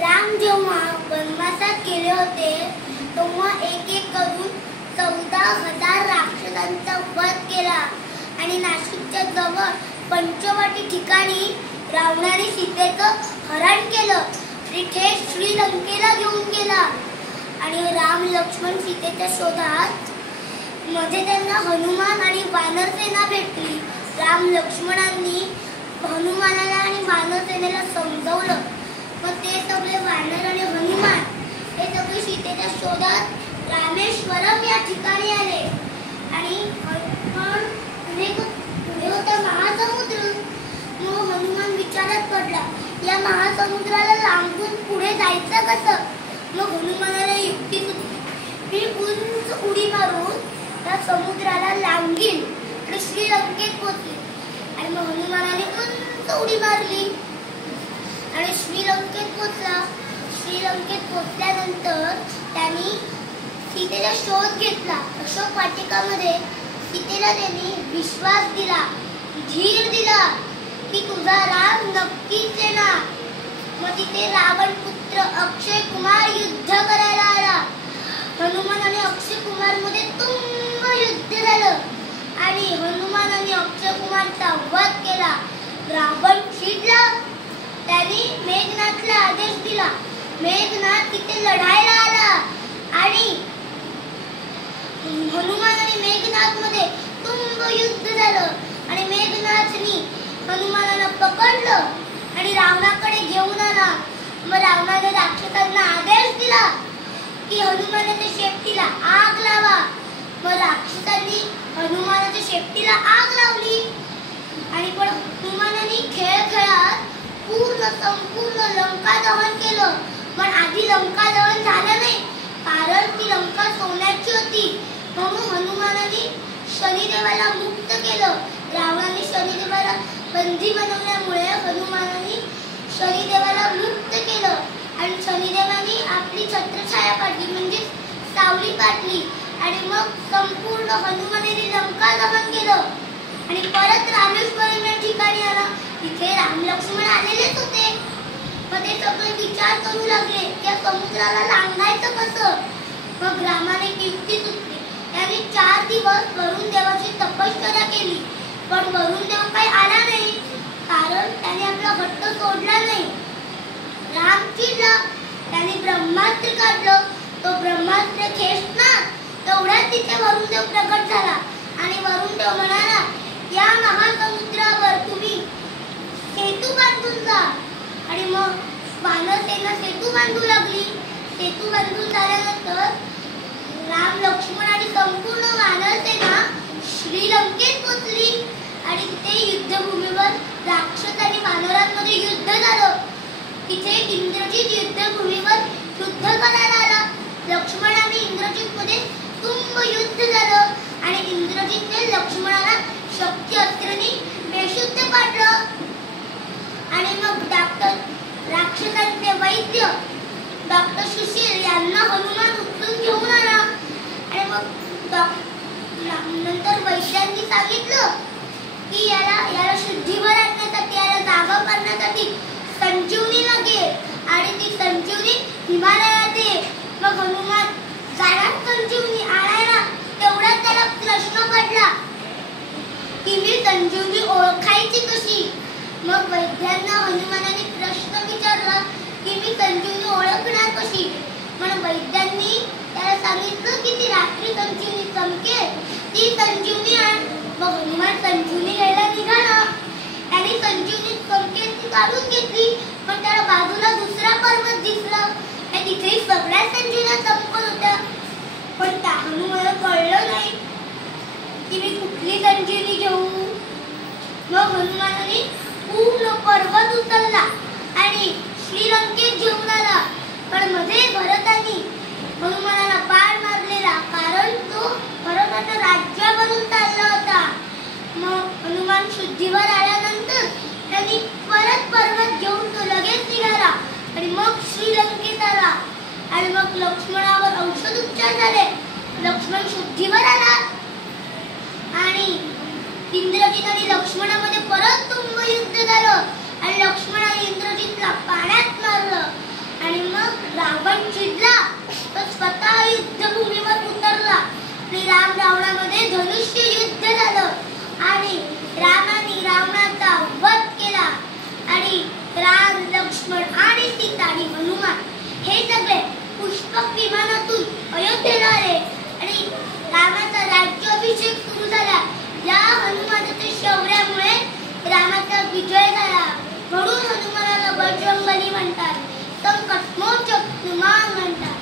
राम जेव्हा वनवासात गेले होते तेव्हा एक एक करून 14,000 राक्षसांचा वध केला आणि नाशिकच्या जवळ पंचवटी ठिकाणी रावणाने सीतेचं हरण केलं आणि थेट श्रीलंकेला घेऊन गेला. आणि राम लक्ष्मण सीतेच्या शोधात मध्ये त्यांना हनुमान आणि वानर सेना भेटली. राम लक्ष्मणांनी हनुमानाला आणि वानर सेनेला समजवलं. मग ते सगळे वानर आणि हनुमान हे सगळे सीतेच्या शोधात रामेश्वरम या ठिकाणी आले. आणि पुढे होता महासमुद्र. मग हनुमान विचारात पडला, या महासमुद्राला लांबून पुढे जायचं कसं? मग हनुमानाला युक्ती सुचली, मी उंच उडी मारून त्या समुद्राला लांबील आणि श्रीलंकेत पोहोचले. आणि मग हनुमानाने उंच उडी मारली आणि श्रीलंकेत पोहोचला. श्रीलंकेत पोहोचल्यानंतर त्यांनी सीतेचा शोध घेतला. अशोक वाटिकामध्ये सीतेला त्यांनी विश्वास दिला, धीर दिला की तुझा राम नक्कीच येणार. मग तिथे रावण पुत्र अक्षय कुमार युद्ध करायला आला. हनुमान आणि अक्षय कुमार मध्ये तुंग युद्ध झालं आणि हनुमान आणि अक्षय कुमारचा वध केला. रावण चिडला. त्यांनी मेघनाथला आदेश दिला. मेघनाथ तिथे लढायला आला आणि हनुमान आणि मेघनाथ मध्ये तुंग युद्ध झालं आणि मेघनाथनी हनुमानाला पकडलं आणि रावणाकडे घेऊन आला. मग रावणाने राक्षसांना आदेश दिला की हनुमानाच्या शेपटीला आग लावा. मग राक्षसांनी हनुमानाच्या शेपटीला आग लावली आणि पण हनुमानाने खेळ खेळत संपूर्ण लंका दहन केलं. पण आधी लंका दहन झालं नाही, कारण ती लंका सोन्याची होती. म्हणून हनुमानाने शनिदेवाला मुक्त केलं. रावणाने शनिदेवाला बंदी बनवल्यामुळे हनुमानाने शनिदेवाला मुक्त केलं आणि शनिदेवाने आपली छत्रछाया पाडली, म्हणजे सावली पाडली. आणि मग संपूर्ण हनुमानाने लंका दहन केलं आणि परत रामेश्वरम या ठिकाणी आला. तिथे राम लक्ष्मण आलेलेच होते. मग ते सगळे विचार करू लागले की समुद्राला लांघायचं कसं. मग रामाने युक्ती सुचली. त्याने 4 दिवस वरुण देवाची तपश्चर्या केली, पण वरुण देव काही आला नाही, कारण त्याने आपला हट्ट सोडला नाही. राम चिडला. त्याने ब्रह्मास्त्र काढलं. तो ब्रह्मास्त्र खेचला तेवढ्यात तिथे वरुण देव प्रकट झाला आणि वरुण देव म्हणाला, या महासमुद्रावर तुम्ही सेतू बांधून जा. आणि मग वानर सेना सेतू बांधू लागली. सेतू बांधून झाल्यानंतर राम लक्ष्मण आणि संपूर्ण वानर सेना श्रीलंकेत पोहोचली आणि तिथे युद्धभूमीवर राक्षस आणि वानरांमध्ये युद्ध झालं. तिथे इंद्रजित युद्धभूमीवर युद्ध करायला आला. लक्ष्मण आणि इंद्रजित मध्ये तुंग युद्ध झालं आणि इंद्रजितने लक्ष्मणाला शक्ती अस्त्राने बेशुद्ध पाडलं. आणि मग राक्षसांचे वैद्य डॉक्टर सुशील यांना हनुमान उचलून घेऊन आला. आणि मग नंतर वैद्यांनी सांगितलं की याला शुद्धीवर आणण्यासाठी, याला जागा करण्यासाठी संजीवनी लागेल आणि ती संजीवनी हिमालयात आहे. मग हनुमान जाणार संजीवनी आणायला. तेवढ्यात त्याला प्रश्न पडला की मी संजीवनी ओळखायची कशी. मग वैद्यांना हनुमानाने प्रश्न विचारला की मी संजीवनी ओळखणार कशी. म्हणून वैद्यांनी त्याला सांगितलं की ती रात्री संजीवनी चमकेल, ती संजीवनी आण. मग हनुमान संजीवनी घ्यायला निघाला. त्याने संजीवनी चमकेल ती काढून घेतली, पण त्याला बाजूला दुसरा पर्वत दिसला आणि तिथे सगळ्या संजीवन्या चमकत होत्या. पण त्या हनुमानाला कळलं नाही की मी कुठली संजीवनी घेऊ. मग हनुमानाने पूर्ण पर्वत उचलला आणि श्रीलंकेत घेऊन आला. पण मध्ये भरताने हनुमानाला बाण मारलेला, कारण तो भरताच्या राज्यावरून चालला होता. मग हनुमान शुद्धीवर आल्यानंतर त्यांनी परत पर्वत घेऊन तो लगेच निघाला आणि मग श्रीलंकेत आला. आणि मग लक्ष्मणावर औषध उपचार झाले. लक्ष्मण शुद्धीवर आला आणि इंद्रजित आणि लक्ष्मणामध्ये परत तुंग युद्ध झालं आणि लक्ष्मण आणि इंद्रजितला पाण्यात मारलं आणि रामाचा राज्याभिषेक सुरू झाला. या हनुमानाच्या शौर्यामुळे रामाचा विजय झाला. म्हणून हनुमानाला बजरंगबली म्हणतात, संकटमोचक हनुमान म्हणतात.